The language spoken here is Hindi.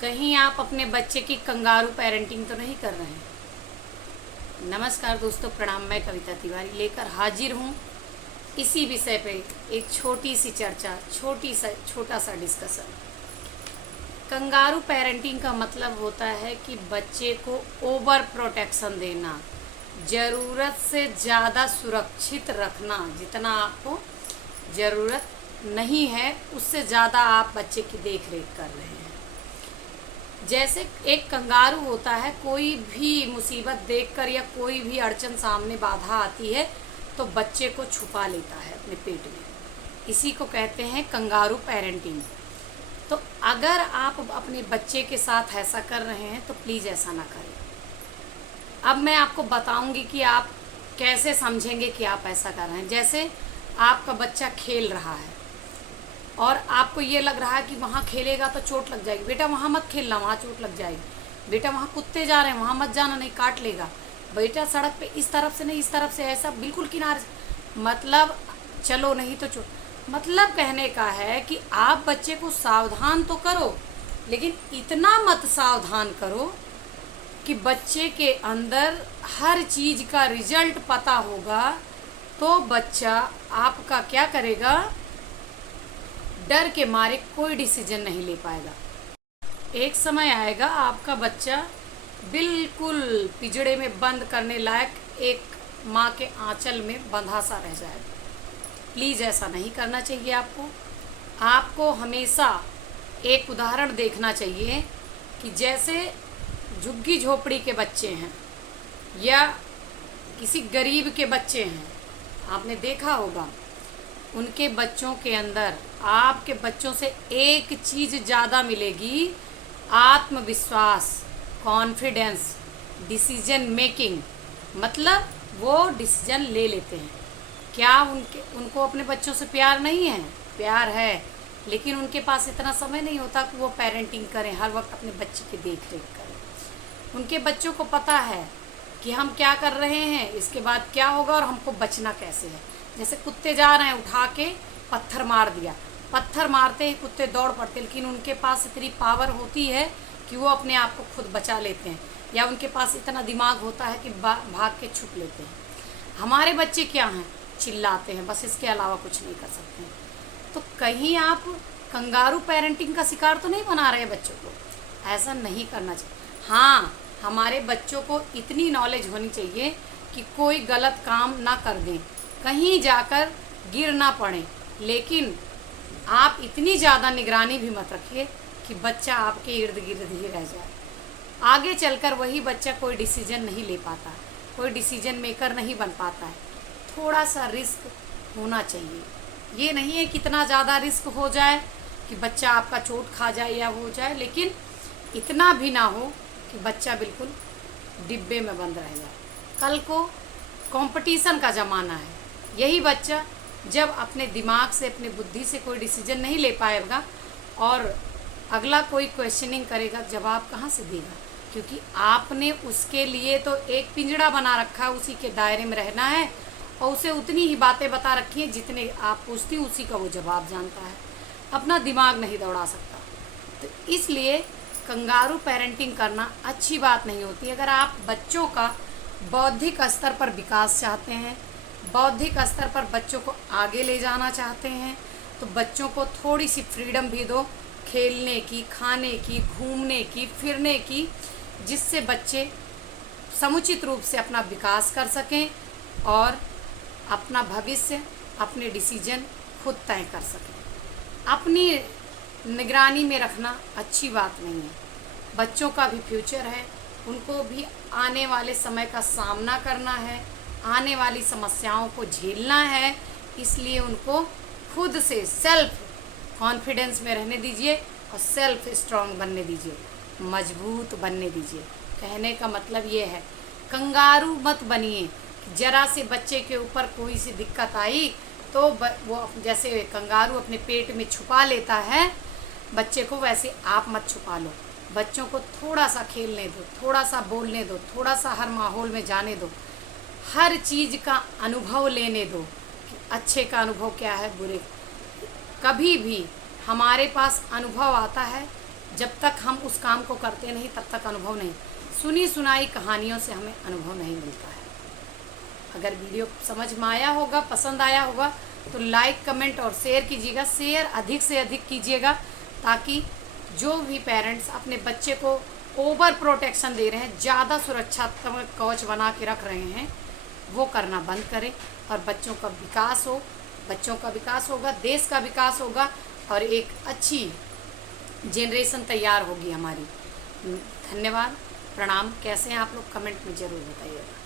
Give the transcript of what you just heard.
कहीं आप अपने बच्चे की कंगारू पेरेंटिंग तो नहीं कर रहे हैं। नमस्कार दोस्तों, प्रणाम। मैं कविता तिवारी लेकर हाजिर हूँ इसी विषय पे एक छोटी सी चर्चा, छोटा सा डिस्कशन। कंगारू पेरेंटिंग का मतलब होता है कि बच्चे को ओवर प्रोटेक्शन देना, ज़रूरत से ज़्यादा सुरक्षित रखना। जितना आपको ज़रूरत नहीं है उससे ज़्यादा आप बच्चे की देख रेख कर रहे हैं। जैसे एक कंगारू होता है, कोई भी मुसीबत देखकर या कोई भी अड़चन सामने बाधा आती है तो बच्चे को छुपा लेता है अपने पेट में। इसी को कहते हैं कंगारू पेरेंटिंग। तो अगर आप अपने बच्चे के साथ ऐसा कर रहे हैं तो प्लीज़ ऐसा ना करें। अब मैं आपको बताऊंगी कि आप कैसे समझेंगे कि आप ऐसा कर रहे हैं। जैसे आपका बच्चा खेल रहा है और आपको ये लग रहा है कि वहाँ खेलेगा तो चोट लग जाएगी। बेटा वहाँ मत खेलना, वहाँ चोट लग जाएगी। बेटा वहाँ कुत्ते जा रहे हैं, वहाँ मत जाना, नहीं काट लेगा। बेटा सड़क पे इस तरफ से नहीं, इस तरफ से, ऐसा बिल्कुल किनारे से, मतलब चलो नहीं तो चोट। मतलब कहने का है कि आप बच्चे को सावधान तो करो, लेकिन इतना मत सावधान करो कि बच्चे के अंदर हर चीज़ का रिजल्ट पता होगा तो बच्चा आपका क्या करेगा, डर के मारे कोई डिसीजन नहीं ले पाएगा। एक समय आएगा आपका बच्चा बिल्कुल पिंजड़े में बंद करने लायक एक माँ के आंचल में बंधा सा रह जाएगा। प्लीज़ ऐसा नहीं करना चाहिए। आपको हमेशा एक उदाहरण देखना चाहिए कि जैसे झुग्गी झोपड़ी के बच्चे हैं या किसी गरीब के बच्चे हैं, आपने देखा होगा उनके बच्चों के अंदर आपके बच्चों से एक चीज़ ज़्यादा मिलेगी, आत्मविश्वास, कॉन्फिडेंस, डिसीजन मेकिंग। मतलब वो डिसीजन ले लेते हैं। क्या उनको अपने बच्चों से प्यार नहीं है? प्यार है, लेकिन उनके पास इतना समय नहीं होता कि वो पेरेंटिंग करें, हर वक्त अपने बच्चे की देख रेख करें। उनके बच्चों को पता है कि हम क्या कर रहे हैं, इसके बाद क्या होगा और हमको बचना कैसे है। जैसे कुत्ते जा रहे हैं, उठा के पत्थर मार दिया, पत्थर मारते ही कुत्ते दौड़ पड़ते, लेकिन उनके पास इतनी पावर होती है कि वो अपने आप को खुद बचा लेते हैं, या उनके पास इतना दिमाग होता है कि भाग के छुप लेते हैं। हमारे बच्चे क्या हैं, चिल्लाते हैं, बस इसके अलावा कुछ नहीं कर सकते हैं। तो कहीं आप कंगारू पेरेंटिंग का शिकार तो नहीं बना रहे बच्चों को। ऐसा नहीं करना चाहिए। हाँ, हमारे बच्चों को इतनी नॉलेज होनी चाहिए कि कोई गलत काम ना कर दें, कहीं जाकर गिर ना पड़े, लेकिन आप इतनी ज़्यादा निगरानी भी मत रखिए कि बच्चा आपके इर्द गिर्द ही रह जाए। आगे चलकर वही बच्चा कोई डिसीजन नहीं ले पाता है, कोई डिसीजन मेकर नहीं बन पाता है। थोड़ा सा रिस्क होना चाहिए। ये नहीं है कि इतना ज़्यादा रिस्क हो जाए कि बच्चा आपका चोट खा जाए या हो जाए, लेकिन इतना भी ना हो कि बच्चा बिल्कुल डिब्बे में बंद रह जाए। कल को कंपटीशन का ज़माना है। यही बच्चा जब अपने दिमाग से, अपने बुद्धि से कोई डिसीजन नहीं ले पाएगा और अगला कोई क्वेश्चनिंग करेगा, जवाब कहाँ से देगा? क्योंकि आपने उसके लिए तो एक पिंजड़ा बना रखा है, उसी के दायरे में रहना है और उसे उतनी ही बातें बता रखी हैं जितने आप पूछती, उसी का वो जवाब जानता है, अपना दिमाग नहीं दौड़ा सकता। तो इसलिए कंगारू पेरेंटिंग करना अच्छी बात नहीं होती। अगर आप बच्चों का बौद्धिक स्तर पर विकास चाहते हैं, बौद्धिक स्तर पर बच्चों को आगे ले जाना चाहते हैं, तो बच्चों को थोड़ी सी फ्रीडम भी दो, खेलने की, खाने की, घूमने की, फिरने की, जिससे बच्चे समुचित रूप से अपना विकास कर सकें और अपना भविष्य, अपने डिसीजन खुद तय कर सकें। अपनी निगरानी में रखना अच्छी बात नहीं है। बच्चों का भी फ्यूचर है, उनको भी आने वाले समय का सामना करना है, आने वाली समस्याओं को झेलना है। इसलिए उनको खुद से सेल्फ कॉन्फिडेंस में रहने दीजिए और सेल्फ स्ट्रांग बनने दीजिए, मजबूत बनने दीजिए। कहने का मतलब ये है, कंगारू मत बनिए। जरा से बच्चे के ऊपर कोई सी दिक्कत आई तो वो जैसे कंगारू अपने पेट में छुपा लेता है बच्चे को, वैसे आप मत छुपा लो। बच्चों को थोड़ा सा खेलने दो, थोड़ा सा बोलने दो, थोड़ा सा हर माहौल में जाने दो, हर चीज़ का अनुभव लेने दो कि अच्छे का अनुभव क्या है, बुरे। कभी भी हमारे पास अनुभव आता है जब तक हम उस काम को करते नहीं तब तक अनुभव नहीं। सुनी सुनाई कहानियों से हमें अनुभव नहीं मिलता है। अगर वीडियो समझ में आया होगा, पसंद आया होगा तो लाइक, कमेंट और शेयर कीजिएगा। शेयर अधिक से अधिक कीजिएगा ताकि जो भी पेरेंट्स अपने बच्चे को ओवर प्रोटेक्शन दे रहे हैं, ज़्यादा सुरक्षात्मक कवच बना के रख रहे हैं, वो करना बंद करें और बच्चों का विकास हो। बच्चों का विकास होगा, देश का विकास होगा और एक अच्छी जनरेशन तैयार होगी हमारी। धन्यवाद, प्रणाम। कैसे हैं आप लोग, कमेंट में ज़रूर बताइएगा।